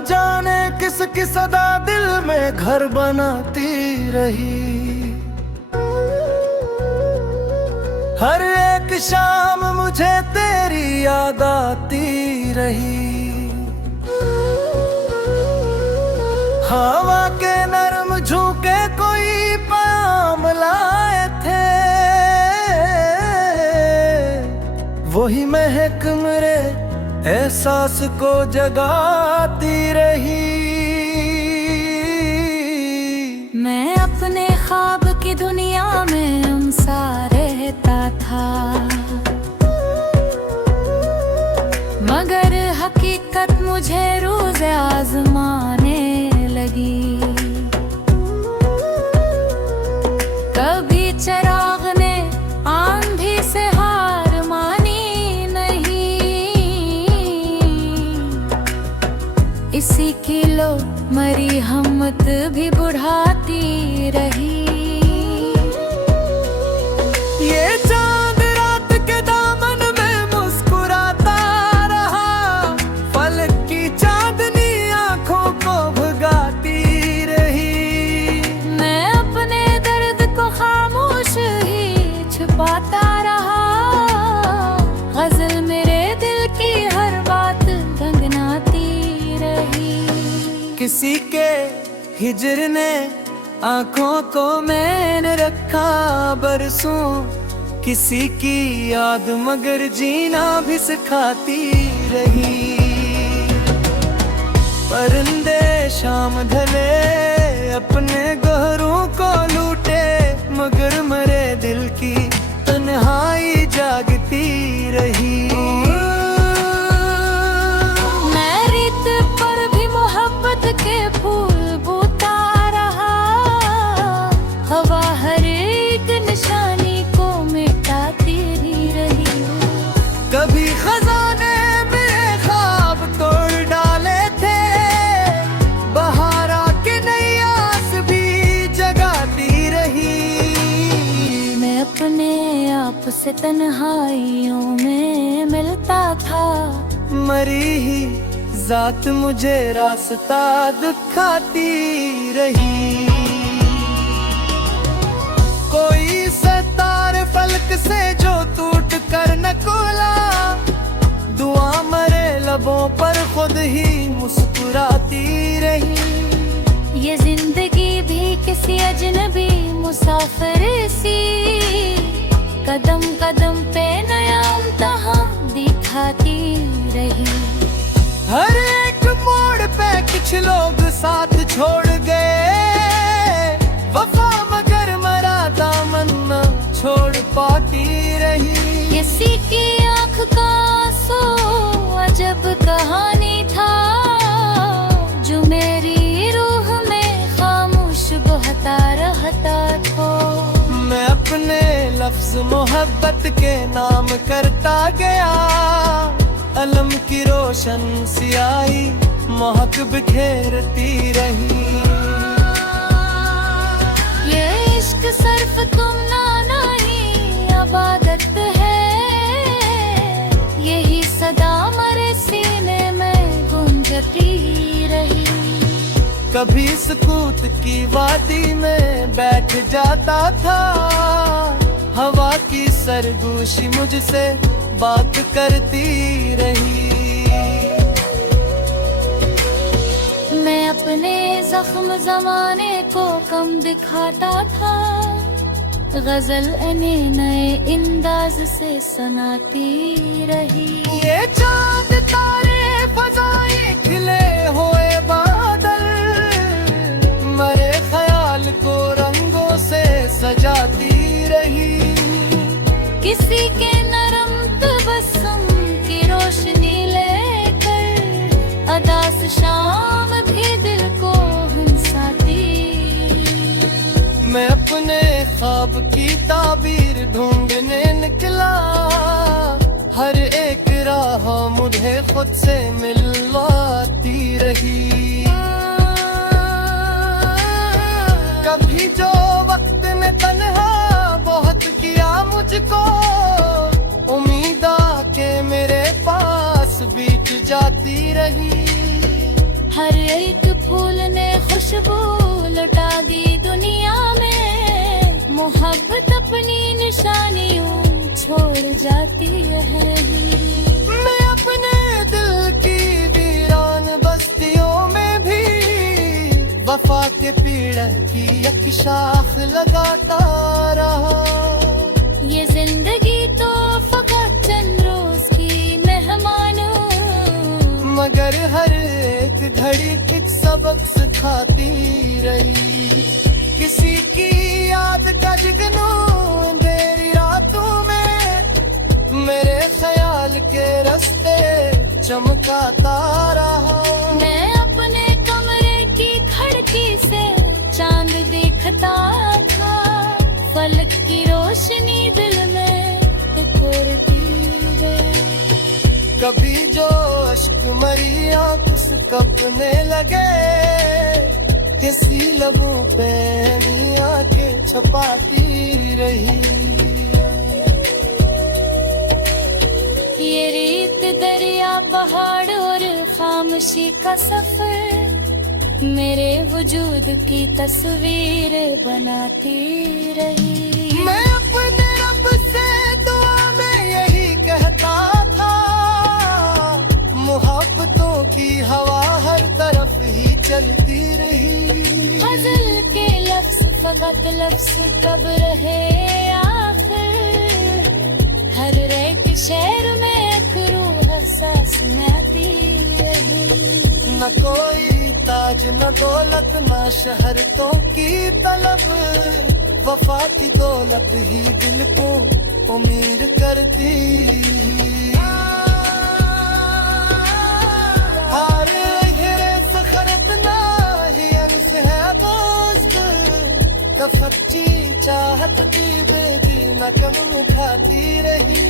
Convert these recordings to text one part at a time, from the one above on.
जाने किसकी सदा दिल में घर बनाती रही। हर एक शाम मुझे तेरी याद आती रही। हवा के नरम झोंके कोई पैगाम लाए थे, वही महक मेरे एहसास को जगाती रही। मैं अपने ख्वाब की दुनिया में उनसा रहता था, मगर हकीकत मुझे रोज आजमाने लगी। कभी चिराग ने आंधी से हार मानी नहीं, इसी की लो मरी हिम्मत भी बढ़ाती रही। ये चांद रात के दामन में मुस्कुराता रहा, फलक की चांदनी आंखों को भुगाती रही। मैं अपने दर्द को खामोश ही छुपाता रहा, गजल मेरे दिल की हर बात गंगनाती रही। किसी के हिजर ने आंखों को मैंने रखा बरसों, किसी की याद मगर जीना भी सिखाती रही। परिंदे शाम ढले अपने गहरों को लूटे, मगर मेरे दिल की तन्हाई जागती रही। मैं रेत पर भी मोहब्बत के फूल बोता रहा, हवा हर एक निशानी को मिटाती रही। कभी खजाने मेरे ख्वाब तोड़ डाले थे, बहार आके नई आस भी जगाती रही। मैं अपने आप से तन्हाइयों में मिलता था, मरी ही जात मुझे रास्ता दिखाती रही। कोई सितारे फलक से जो टूट कर न कोला, दुआ मरे लबों पर खुद ही मुस्कुराती रही। ये जिंदगी भी किसी अजनबी मुसाफिर सी, कदम कदम पे नया इम्तिहान दिखाती रही। हर एक मोड़ पे कुछ लोग साथ छोड़ गए, वफा मगर मरा दामन न छोड़ पाती रही। किसी की आंख का आंसू अजब कहानी था, जो मेरी रूह में खामोश बहता रहता था। मैं अपने लफ्ज मोहब्बत के नाम करता गया, अलम की रोशन सियाही महक बिखेरती रही। ये इश्क सिर्फ तुमना नहीं इबादत है, यही सदा मरे सीने में गूंजती रही। कभी सुकूत की वादी में बैठ जाता था, हवा की सरगोशी मुझसे बात करती रही। मैं अपने जख्म जमाने को कम दिखाता था, गजल अने नए अंदाज से सुनाती रही। ये चांद तारे फजाएं खिले हुए बादल, मरे ख्याल को रंगों से सजाती रही। किसी के नरम तबस्सुम की रोशनी लेकर, अदास शाम भी दिल को हंसाती। मैं अपने ख्वाब की ताबीर ढूंढने निकला, हर एक राह मुझे खुद से मिलवाती रही। कभी जो वक्त ने तन्हा बहुत किया मुझको, उम्मीद के मेरे पास बीत जाती रही। हर खुशबू लुटा दी दुनिया में, मोहब्बत अपनी निशानियों छोड़ जाती है। मैं अपने दिल की वीरान बस्तियों में भी वफा के पेड़ की एक शाख लगाता रहा। ये जिंदगी तो फकत चंद रोज की मेहमान, मगर हर एक घड़ी कुछ सबक सिखाती रही। किसी की याद का जुगनू अंधेरी रातों में मेरे ख्याल के रास्ते चमकाता रहा। मैं अपने कमरे की खिड़की से चांद देखता था, फलक की रोशनी दिल में उतरती है। कभी जो अश्क मरी आंख कपने लगे, किसी लबों पे आके छुपाती रही। ये रेत दरिया पहाड़ और खामोशी का सफर मेरे वजूद की तस्वीर बनाती रही। मैं अपने रब से दुआ में यही कहता था, मोहब्बतों की हवा हर तरफ ही चलती रही। गजल के लफ्ज फकत लफ्ज कब रहे आखिर, हर एक शेर में एक रूह सांस में आती रही। न कोई ताज न दौलत न शहरतों की तलब, वफा की दौलत ही दिल को उम्मीद करती। हार हीरे से खरीदना ही अंश है दोस्त, कफच्ची चाहत की बेदी न कम खाती रही।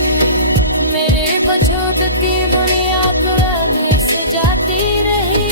मेरे वजूद की बुनियाद आगे से जाती रही।